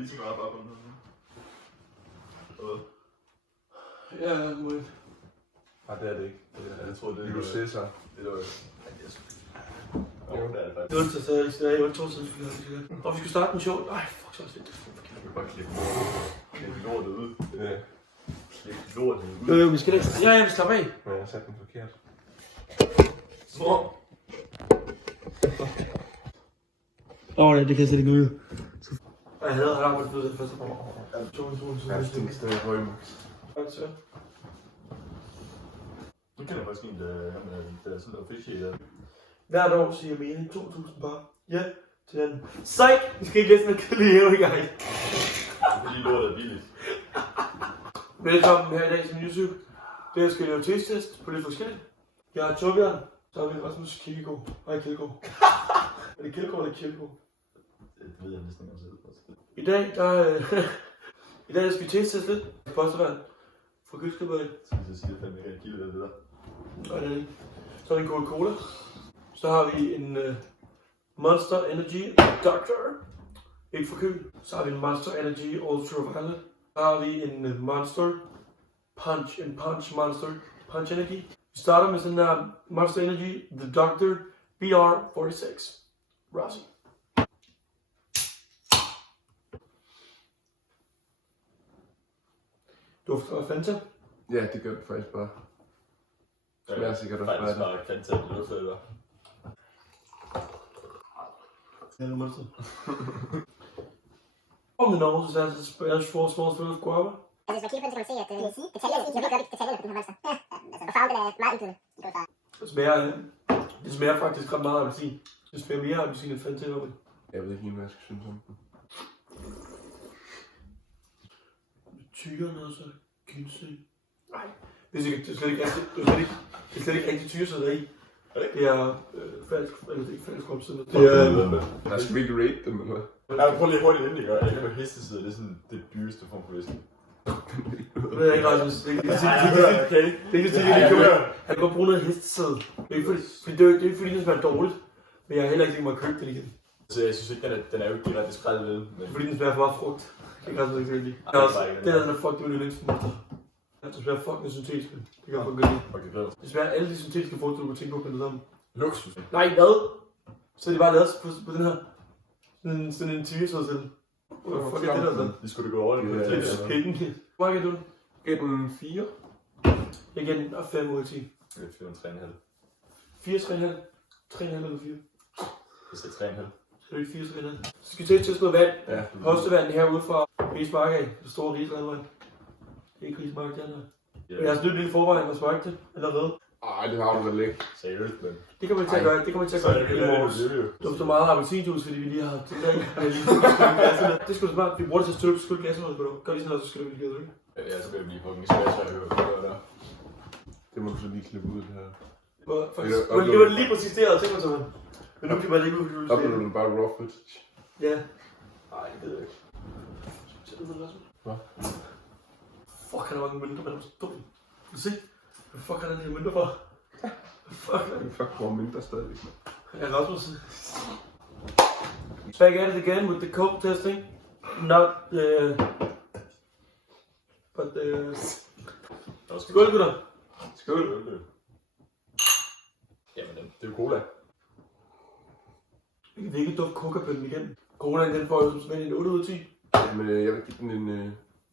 lige så meget bare på den. Ja, må. Nej, det er det ikke. Jeg tror, det er Du ser så. Det er jo... Jo, det er det faktisk. Det var ikke så jeg var 2 siden. Og vi skulle starte en show. Ej, fuck, så er det fedt. Jeg vil bare klippe lortet ud. Ja. Klippe lortet ud. Jo, vi skal ikke. Ja, vi slapper af. Men jeg satte den forkert. Så. Nej, det kan jeg slet ikke ud. Jeg havde arbejdet på det første år. Jeg stinker stadig høj, Max. Nu kender jeg faktisk en, der er sådan noget officiator. Hvert år siger mere end 2.000 par ja til den. Psych! Vi skal ikke læse med kedelig hæve i gang. Fordi lortet er billigt. Velkommen her i dag til YouTube. Det her skal lave taste-test på lidt forskelligt. Jeg har Torbjørn, så har vi Rasmus Kirkegaard. Hej Kirkegaard. Er det Kirkegaard eller Kirkegaard? Det ved jeg næsten ikke selv. I dag, I dag skal vi taste-teste lidt. Postevand fra køleskabet. Så hvis jeg siger, at jeg kan give det der. Og det er så er det en Coca-Cola. Så har vi en Monster Energy Doctor. Ikke for køl. Så har vi en Monster Energy Ultraviolet. Så har vi en Monster Punch. En Punch Monster Punch Energy. Vi starter med sådan her Monster Energy The Doctor BR46. Rossi. Dufter af Fanta. Ja, det gør det faktisk bare. Det smager sikkert også faktisk bare bare Fanta, det lufter det bare. Ja, det er Monster. Om den over, så er det Spanish for small spil of guava. Altså, hvis man kigger på den, så kan man se, at jeg ved godt ikke detaljerne på den her monster. Altså, og farven den er meget indtydelig. Det smager faktisk ret meget appelsin. Det smager mere appelsin end Fanta. Jeg ved ikke lige, hvad jeg skal synes om den. Tyre noget så kynse. Nej, det er slet ikke rigtig tyre sig deri. Det er falsk, eller det er ikke falsk opsætning. Det er... Der skal vi ikke rate dem, eller hvad? Jeg prøver lige hurtigt inden, jeg kan med hestesider, det er sådan det dyreste form for whisky. Det er ikke Rasmus. Det er ikke det, han kan godt bruge noget hestesæde. Det er ikke fordi, det smager dårligt. Men jeg har heller ikke tænkt mig at købe den igen. Så jeg synes ikke, den er jo ikke direkte skrællet ved. Det er fordi, den smager for meget frugt. Det kan jeg ikke rigtig lide. Det er den der fuck, det er jo længst monster. Det smager fucking syntetisk, men det kan jeg fucking lide. Okay, bedre. Det smager alle de syntetiske frugter, du kan tænke på at sammen. Luksus. Nej, hvad? Så er de bare lavet på den her. Sådan en tyresød til. Fuck er det der så? Det skulle det gå over på. Det er pitten. Hvor er du? Gav den 4? Jeg gav den 5 ud af 10. Det er 4,5. 4, 3,5. 3,5 eller 4. Det er 3,5. Så er det 4, 3,5. Så skal vi til noget vand. Ja. Postevand herude fra Rigsmark af. Det store Rigslandvej. Det er ikke Rigsmark, det er. Jeg har snydt lidt i forvejen og smagt det allerede. Ej, det har du vel ikke. Seriøst, men... Det kommer vi til at gøre. Det kommer vi til at gøre i morges. Det dufter meget appelsinjuice, fordi vi lige har haft det der. Det skulle smart. Vi bruger det til at skylle gassen ud på det. Gør lige sådan noget, så skyller vi lige gassen ud. Ja, så vil jeg blive fucking smash, jeg hører der. Det må du så lige klippe ud, det her. Det var lige præcis det, jeg havde tænkt mig, Thomas. Men nu kan man ikke ud, fordi du Der bliver du bare raw footage. Ja. Nej, det ved jeg ikke. Hvad? Fuck, han har mange mønter, men han er så dum. Kan du se? Hvad fuck har han her mønter for? Fuck, hvor mindre stadig. Ja, Rasmus. Back at it again with the coke testing. Not but skål, gutter. Skål. Jamen, det er jo cola. Vi kan ikke dufte Coca-Cola igen. Colaen den får jo som smag en 8 ud af 10. Men jeg vil give den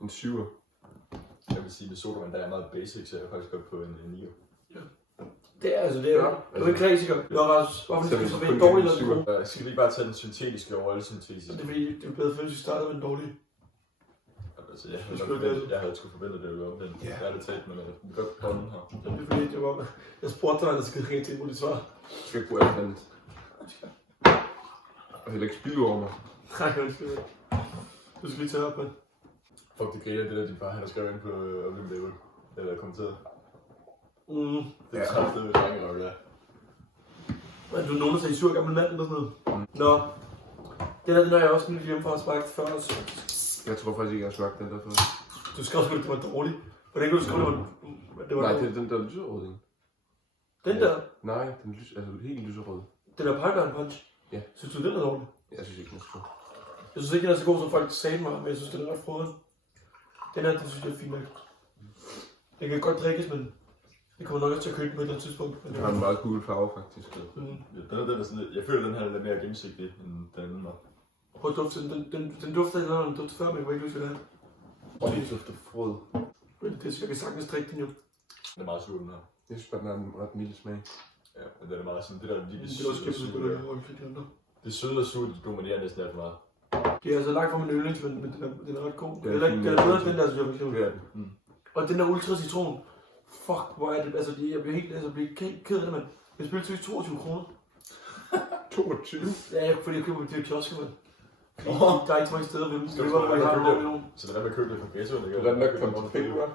en 7'er. Jeg vil sige, at sodavand der er meget basic, så jeg er faktisk godt på en 9'er. Ja. Det er altså, det er jo en klassiker. Det var Rasmus, hvorfor skal det så være dårligt eller en god? Skal vi ikke bare tage den syntetiske over alle syntetiske? Det er fordi, det er bedre følelse, at startede med den dårlige. Altså, jeg havde sgu forventet, at det ville være omvendt. Jeg er lidt talt, men jeg kan godt komme den her. Det er fordi, det var... Jeg spurgte dig, at der skal ringe til et svar. Jeg skal ikke bruge alt andet. Og heller ikke spille over mig. Nej, jeg skal ikke. Du skal lige tage op, mand. Fuck, det griner det der, din far han har skrevet ind på Olympia, eller kommenteret. Det er kraftigt, hvis mange nok er. Men du er nogen, der sagde sur gammel mand eller sådan noget. Nå. Den har jeg også nyt hjemme fra at smagt før. Jeg tror faktisk ikke, jeg har smagt den der før. Du skrev sgu, at det var dårligt. Hvordan kan du skrive, at det var Nej, dårligt? det er den der lyserøde. Den der? Nej, den er helt lyserød. Den der pipeline punch? Ja. Synes du, den er dårlig? Jeg synes ikke, den er så. Jeg synes ikke, den er så god, som folk sagde mig, men jeg synes, den er ret froden. Den her, den synes jeg er fint nok. Den kan godt drikkes, men jeg kommer nok også til at købe den på et eller andet tidspunkt. Den har en meget cool farve, faktisk. Ja, den er sådan lidt, jeg føler, den her er lidt mere gennemsigtig, end den anden var. Prøv at dufte den. Den dufter eller andet, den dufter før, men jeg kan ikke huske, hvad det er. Den dufter frød. Men det, jeg kan sagtens drikke den jo. Den er meget sur, den her. Jeg synes bare, den har en ret mild smag. Ja, men den er meget sådan, det der lige Det er også skæbnet på det her. Det søde og surt, det dominerer næsten alt for meget. Det er altså langt fra min yndlings, men den er ret god. Ja, Den er bedre end den der, synes jeg, for eksempel. Det er den. Og den der ultra citron. Fuck, hvor er det, altså jeg bliver helt, ked af det, mand. Jeg spiller til 22 kroner. 22? Ja, fordi jeg køber de her kiosker, mand. Der er ikke så mange steder ved dem. Skal du Det var, bare jeg har købe det? nogen. Så det der med at købe det fra Ghetto, det Det er nok kommet til penge, hva'?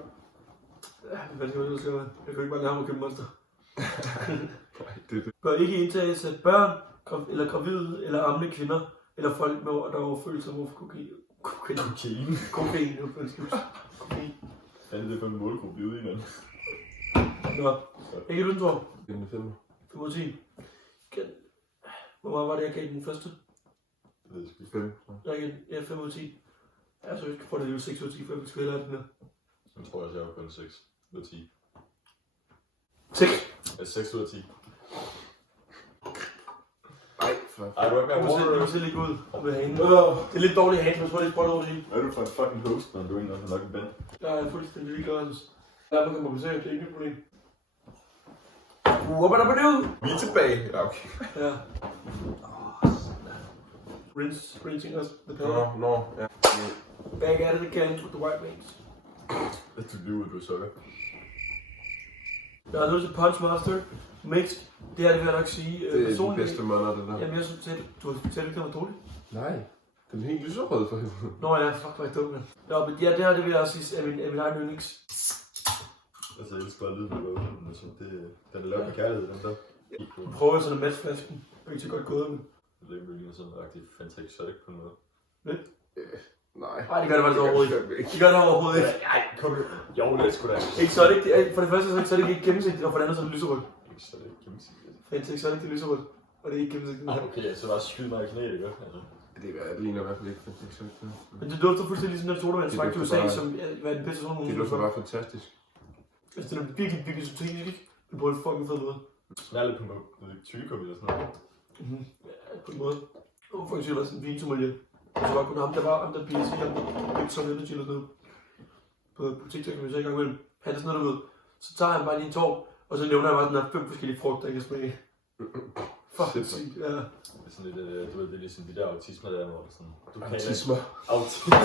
Ja, hvad skal jeg sige? Jeg kan ikke bare lade ham at købe Monster. Nej, det er det. Bør ikke indtages af børn, eller gravide, eller ammende kvinder, eller folk med, der overføler over for kokain. Kokain, kokain. Hvad er det for en målgruppe ude i den? Nå, ikke du, Thor? Den er 5. 5 ud af 10. Hvor meget var det, jeg gav den første? Det ved jeg sgu ikke. 5. Ja, 5 ud af 10. Ja, så jeg skal prøve at leve 6 ud af 10, før vi skal hellere den her. Jeg tror også, jeg var kun 6 ud af 10. 6. Ja, 6 ud af 10. Ej, fuck. Ej, du har ikke Jeg mere må se lidt ud med hanen. Det er lidt dårligt hane, men jeg tror, det er sprøjt over at sige. Hvad er du for en fucking host, når du er inde og nok en band? Jeg er fuldstændig ligeglad, altså. Der man kan på besøg, det er ikke et problem. What about you? Vi er tilbage. Ja, okay. Ja. Rinsing us the color. Nå, ja. Back at it again with the white wings. Du lyver, du sukker. Jeg har nødt til Punch Master Mixed. Det her, det vil jeg nok sige. Det er den bedste måneder, det der. Jamen, jeg synes, du har sagt, det var dårligt. Nej, den er helt lyserød for helvede. Nå ja, fuck, hvor er jeg dum, mand. Ja, men ja, det her, det vil jeg også sige, er min egen yndlings. Altså, jeg elsker bare lyden af røven. Altså, den er lavet med kærlighed, den der. Jeg prøver sådan en matchflasken. Det er ikke så godt gået, men... Det er ikke sådan en rigtig Fanta Exotic på noget. Nej. Nej, det gør det faktisk overhovedet ikke. Det gør det overhovedet ikke. Nej, kom nu. Jo, det er sgu da. Ikke så er det ikke, for det første så er det ikke gennemsigtigt, og for det andet så er det lyserødt. Så er det ikke gennemsigtigt. Fanta så er det ikke lyserødt, og det er ikke gennemsigtigt. Okay, så bare skyde mig i knæet, ikke? Altså. Det ligner i hvert fald ikke fantastisk. Men det dufter fuldstændig ligesom den sodavand, smagte i USA, som var den bedste sådan Det lugter bare fantastisk. Altså den er virkelig, virkelig syntetisk, ikke? Men på en fucking fed måde. Smager lidt på noget tyggegummi eller sådan noget. Ja, på en måde. Og for eksempel sådan en vinsommelier. Det var kun ham, der BSI, ham der Epson Energy eller sådan noget. På TikTok kan man se en gang imellem. Han er sådan noget, du ved. Så tager han bare lige en tår, og så nævner han bare sådan, der 5 forskellige frugter, der kan smage. Fucking sygt, ja. Det er sådan lidt, du ved, det er ligesom de der autismer der, hvor det sådan... Du kan Autismer. Autismer.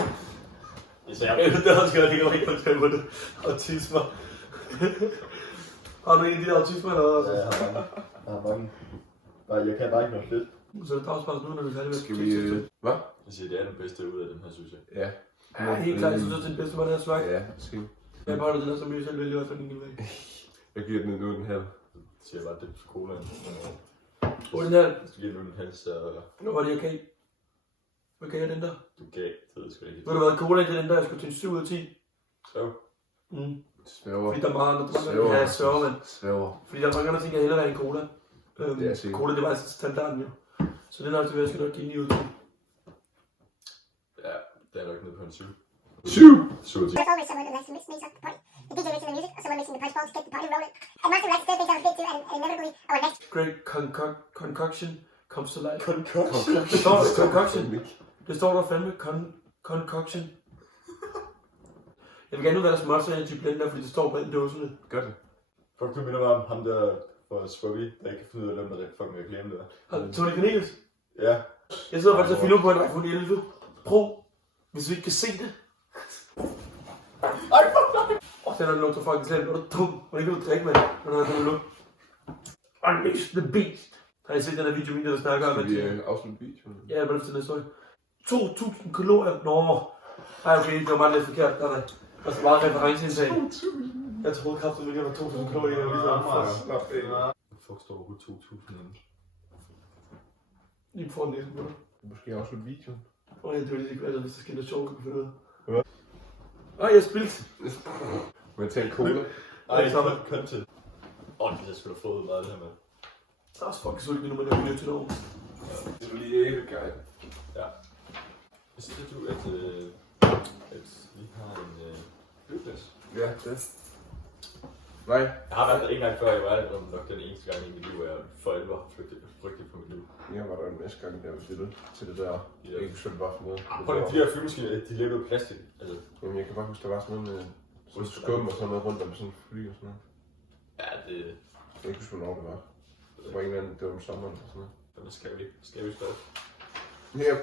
Så jeg ved, Det er også godt, jeg ikke godt på det. Autismer. Har du en af de der autismer, eller hvad? Ja, jeg har mange. Nej, jeg kan bare ikke noget fedt. Så er det dagspass nu, når vi er færdige med Skal vi... Hvad? Jeg siger, det er den bedste ud af den her, synes jeg. Ja. Ja, helt klart, jeg synes, det er den bedste, man har smagt. Ja, skal Jeg bare den her, som jeg selv vælger, i hvert fald en vej. jeg giver den nu en halv. Så siger jeg bare, det er cola. Hvor er den her? Hvis du giver den en halv, så... Hvad var det, jeg gav? Hvad gav jeg den der? Du gav, det ved jeg sgu ikke. Ved du hvad, cola til den der, jeg skulle til en 7 ud af 10. Så. Svæver. Fordi der er meget andre drenge. Ja, svæver, mand. Svæver. Fordi der er mange andre ting, jeg hellere vil have en cola. Det er sikkert. Cola, det var altså standarden jo. Så det er nok til, at jeg skal nok give 9 ud af 10. Ja, det er nok nede på en 7. 7! 7 ud af 10. There's always someone who likes to mix up the party. The DJ mixing the music, or someone mixing the punch bowls, get the party rolling. And Monster likes to stir things on a bit too, and inevitably, our next Great concoction comes to life. Concoction. Det står der concoction. Det står der fandme concoction. Jeg vil gerne ud, hvad der er Monster Energy blend der, fordi det står på alle dåserne. Gør det. Fuck, du minder mig om ham der fra Swabby, der ikke kan finde ud af, hvem der fucking reklame der. Tony Cornelius. Ja. Jeg sidder faktisk og filmer på en iPhone 11 Pro, hvis vi ikke kan se det. Ej, fuck dig! Den her lugter fucking slemt. Hvor er du dum? Hvor kan du drikke, mand? Hvordan har du lugt? Unleash the beast. Har I set den her video, der snakker om, Skal at... vi afslutte videoen? Ja, jeg var efter næste år. 2.000 kalorier? Nå. Ej, okay, det var meget lidt forkert. Der er så meget referenceindtag. 2.000? Jeg troede kraftigt, at det var 2.000 kalorier. Jeg var lige Fuck, står over 2.000 inde. lige foran næsten minutter. Måske afslutte videoen. Og det var lige ikke, hvis der sker noget sjovt, kan vi finde ud af. Ej, jeg spildte. Må jeg tage en cola? Ej, kom til. Det er sgu da fået meget det her, mand. Der er også fucking sulten nu, men jeg vil nødt til noget. Det er lige æblegej. Ja. Synes du, at vi har en flyveplads? Ja, det. Nej. Jeg har været der en gang før, jeg var der, nok den eneste gang i mit liv, hvor jeg for alvor frygtede for mit liv. Jeg var der en masse gange, der var flyttet til det der. Ja. Jeg kan ikke huske, hvad for noget. Prøv lige, de her flymaskiner, de lever af plastik. Altså, Jamen, jeg kan bare huske, der var sådan noget med sådan skum og sådan noget rundt om sådan en fly og sådan noget. ja, det Jeg kan ikke huske, hvornår det var. Det var en eller anden, det var om sommeren og sådan noget. er scary. Scary stuff. Yeah,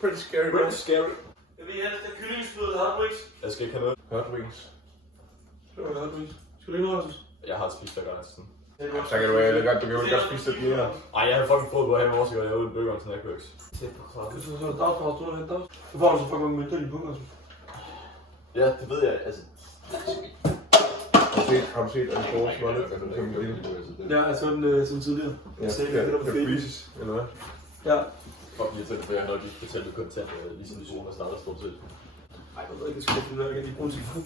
pretty scary. Pretty scary. Jeg vil have det kyllingesprød hot wings. Jeg skal ikke have noget. Hot wings. Det var hot wings. Skal du ikke noget, Rasmus? Jeg har spist der godt sådan. Så kan du godt, du kan jo godt spise lidt mere. Ej, jeg havde fucking prøvet på at have en årsag, og jeg åd en burger og snackworks. Så er der dagsfra, du har dags. Så får du så fucking mange mønter i din punkt, Rasmus. Ja, det ved jeg, altså. Har du set en stor småle? Altså, sådan en lille. Ja, sådan tidligere. Ja, det freezes, eller hvad? Ja. Fuck, jeg tænkte, for jeg har nok ikke betalt kontant, lige siden corona starter stort set. Ej, jeg ved ikke, det skal jeg finde ud af, at jeg bruger telefon.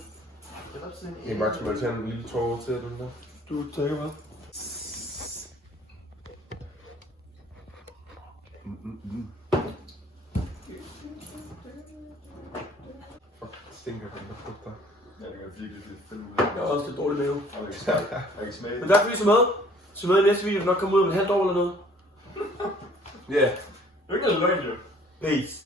Hey Max, må jeg tage en lille tårer til den der? Du tager hvad? Fuck, det stinker den der frugt der. Ja, det kan virkelig fedt. Jeg har også lidt dårlig mave. Jeg kan ikke smage Men tak fordi I så med. Så med i næste video, for nok komme ud om et halvt år eller noget. Ja. Det er ikke noget løgn, jo. Peace.